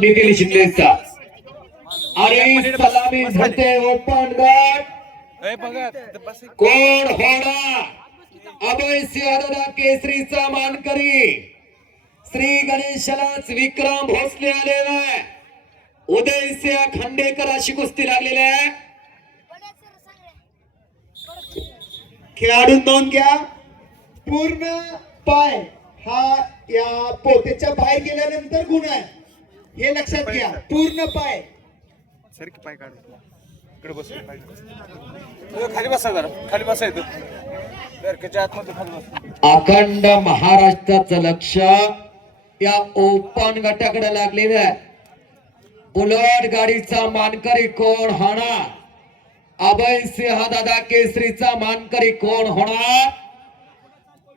नितीन शिंदेचा आणि सलामी झडते ओपन गट कोण होणार अभय सिंह केसरीचा मानकरी श्री गणेशालाच विक्रम भोसले आलेला आहे. उदय सिंह खांडेकर अशी कुस्ती लागलेली आहे. खेळाडू नोंद घ्या. पूर्ण पाय हा या पोतेच्या बाहेर गेल्यानंतर गुण आहे हे लक्षात घ्या. पूर्ण पाय सारखी पाय काढ इकडे बस खाली बसा जरा खाली बसायचं दरकेच्या आतमध्ये खाली बस. अखंड महाराष्ट्राचं लक्ष या ओपन गटाकडे लागलेलं आहे. बुलेट गाडीचा मानकरी कोण होणार अभय सिंह दादा केसरीचा मानकरी कोण होणार.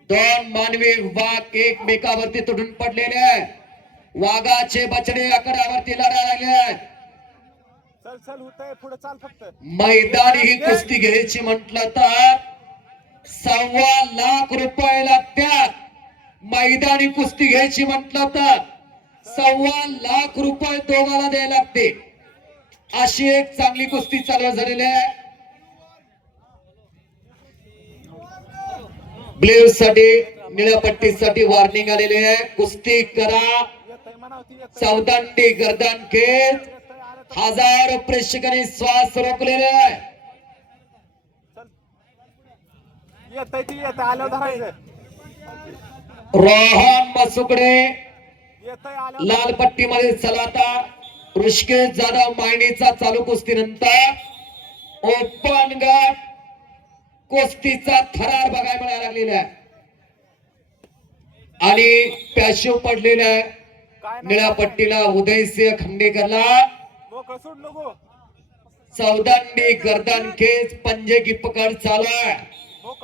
दोन मानवी वाघ एकमेकावरती तुटून पडलेले आहेत. वाघाचे बछडे आकड्यावरती लढायला लागले आहेत. चल चल होतंय पुढे चाल फक्त. मैदानी ही कुस्ती घ्यायची म्हटलं तर 1.25 लाख रुपये लागतात. मैदानी कुस्ती घ्यायची म्हटलं तर 1.25 लाख रुपये दोघाला द्यायला लागते. अशी एक चांगली कुस्ती चालू झालेली आहे. ब्ल्यू साठी निळ्या पट्टीसाठी वॉर्निंग आलेली आहे. कुस्ती करा. चौदंडी गर्दन खेच. हजारो प्रेक्षकांनी श्वास रोखलेले आहे. रोहन मसुकडे लाल पट्टीमध्ये चलाता. ऋषिकेश जाधव मायनीचा चालू कुस्तीनंतर ओपन गट कुस्तीचा थरार बघायला मिळायला लागलेला आहे आणि पॅशिव पडलेला आहे. निळ्या पट्टीला उदयसिंह खांडेकरला चौदंडी गर्दन खेच पंजे की पकड़ चालू है.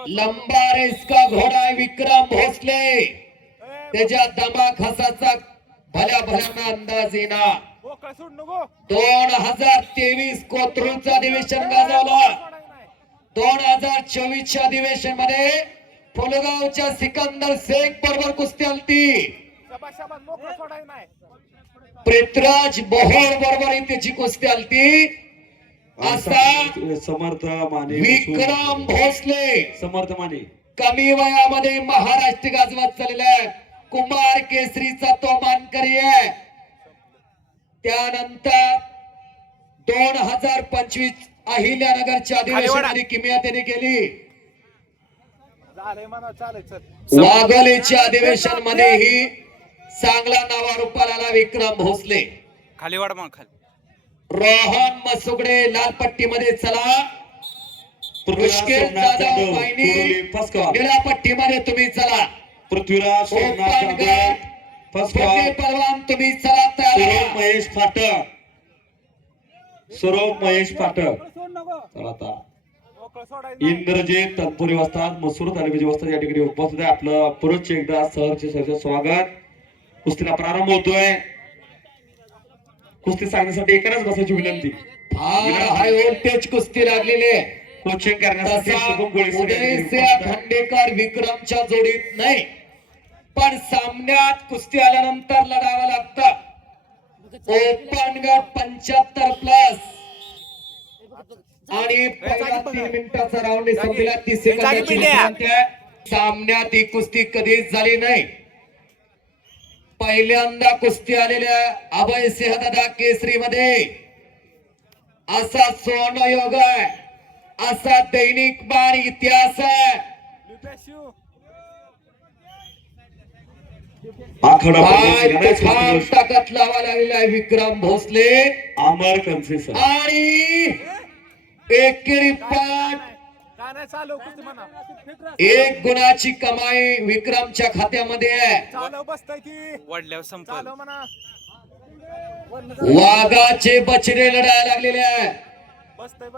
लंबा रेस का घोडा है विक्रम भोसले. त्याच्या दमाखासाचा भल्या भल्यांना अंदाज येणार. 2023 कोथरूडचा अधिवेशन गाजवला. 2024 च्या अधिवेशन मध्ये फुलगावच्या सिकंदर शेख बरोबर कुस्ती आलती. पृथ्वीराज मोहोळ बरोबर त्याची कुस्ती आलती. असा समर्थ माने विक्रम भोसले समर्थ माने कमी वयामध्ये महाराष्ट्र गाजवत चाललेला आहे. कुमार केसरीचा तो मानकरी आहे. त्यानंतर 2025 अहिल्यानगरच्या अधिवेशनाची किमया त्याने केली. वाघोलीच्या अधिवेशन मध्येही चांगला नावारूपाला आला विक्रम भोसले. खाली वाढ मग खाली. रोहन मसुगडे लाल पट्टीमध्ये चला. ऋषिकेश जाधव मायनी निळ्या पट्टीमध्ये तुम्ही चला. पृथ्वीराज ओपन गट पहलवान तुम्ही चला. तयार महेश फाटक स्वरूप महेश फाटक चला आता इंद्रजित तत्पुरी वस्ताद मसूर तालुक्याची वस्ताद या ठिकाणी उपस्थित आहे. आपलं पुरुष एकदा सहर्ष स्वागत. कुस्तीला प्रारंभ होतोय. कुस्ती सांगण्यासाठी एकाच बसायची विनंती. हाय व्होल्टेज कुस्ती लागलेली आहे. कोचिंग करण्यासाठी उदयसिंह खांडेकर विक्रमच्या जोडीत नाही पण सामन्यात कुस्ती आल्यानंतर लढावं लागतं. ओपन गट 75 प्लस आणि 3 मिनिटाचा राऊंड संपला. 30 सेकंद सामन्यात ही कुस्ती कधीच झाली नाही. पहिल्यांदा कुस्ती आलेल्या अभय सिंह दादा केसरी मध्ये असा स्वर्ण योग आहे. असा दैनिक बाण इतिहास आहे. ताकद लावा लागलेला आहे विक्रम भोसले अमर कन्सेशन आणि एकेरी पाठ 1 गुणाची कमाई विक्रमच्या खात्यामध्ये आहे. वाघाचे बछडे लढायला लागलेले आहे.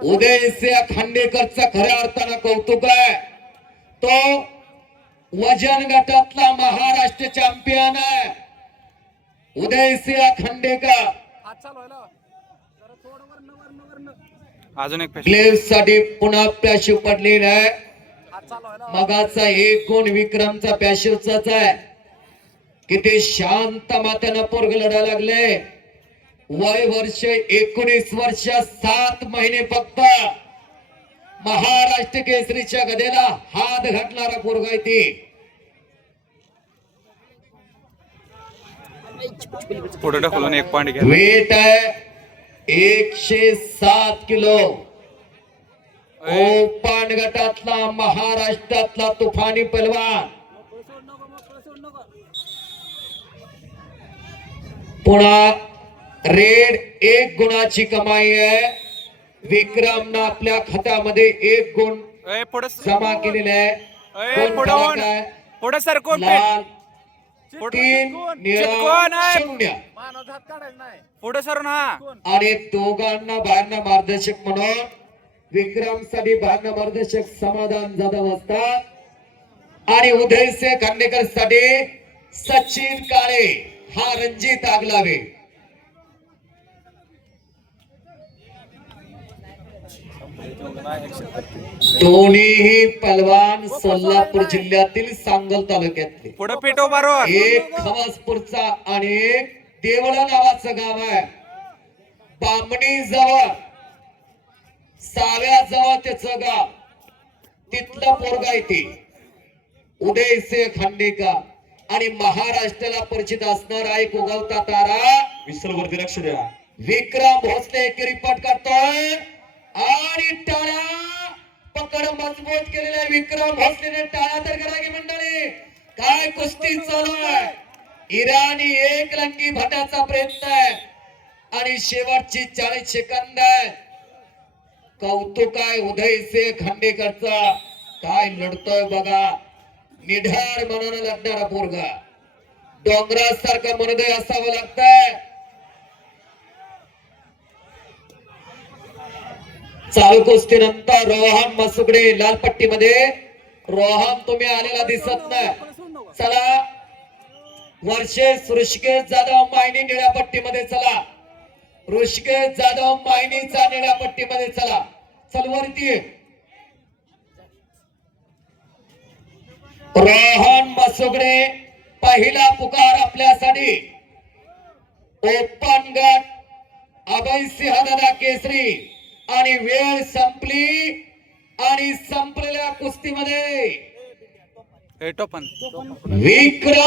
उदयसिंह खांडेकरचा खऱ्या अर्थानं कौतुक आहे. तो वजन गटातला महाराष्ट्र चॅम्पियन आहे. उदयसिंह खांडेकर अजून एक प्लेस साठी पुन्हा पॅशिव पडलेला आहे. मगाचा एक गुण विक्रमचा पॅशिवचाच आहे. किती शांत मात्यानं पोरग लढायला लागले. वय वर्ष 19 वर्ष 7 महिने फक्त महाराष्ट्र केसरीच्या गदेला हात घातणारा पोरगा आहे ती. पुढे ढकलून एक पॉईंट घ्या. वेट आहे 107 किलो. ओपन गटातला महाराष्ट्रातला तुफानी पहलवान पुन्हा रेड 1 गुणाची कमाई आहे. विक्रमनं आपल्या खात्यामध्ये 1 गुण पुढे जमा केलेले आहे. कोण फरक आहे? पुढे सर कोण लाल 3 निळा 0. पुढे सर ना आणि दोघांना बाहेरना मार्गदर्शक म्हणून विक्रम साठी बाहेरना मार्गदर्शक समाधान जाधव असतात आणि उदयसिंह खांडेकर साठी सचिन काळे हा रणजित आगलावे. दोन्हीही पहलवान सोलापूर जिल्ह्यातील सांगल तालुक्यातले. पुढे पेटो बरोबर. एक खवासपूरचा आणि एक देवळा नावाचं गाव आहे. बामणी जवळ साव्या जवळ त्याचं गाव. तिथलं पोरगा येते उदयसिंह खांडेकर आणि महाराष्ट्राला परिचित असणारा एक उगवता तारा विसर वरती लक्ष द्या. विक्रम भोसले एकेरी पट करतोय आणि टाळ्या पकड मजबूत केलेल्या विक्रम भोसलेने टाळ्या तर करा की मंडळी. काय कुस्ती चालू आहे. इराणी एक लंगी भरण्याचा प्रयत्न आहे आणि शेवटची 40 सेकंद आहे. कौतुक आहे उदयसिंह खांडेकरचा. काय लढतोय बघा. निढाळ मनानं लढणारा पोरगा. डोंगरासारखं मनोदय असावं लागतंय. चालू कुस्तीनंतर रोहन मसुगडे लाल पट्टीमध्ये. रोहन तुम्ही आलेला दिसत नाही. चला वर्षेश ऋषिकेश जाधव मायनी निळ्या पट्टीमध्ये. चला ऋषिकेश जाधव मायनीचा निळ्या पट्टीमध्ये. चला चल वरती. रोहन मसुगडे पहिला पुकार आपल्यासाठी. ओपन गट अभयसिंह दादा केसरी आणि वेळ संपली आणि संपलेल्या कुस्तीमध्ये टोपन विक्रम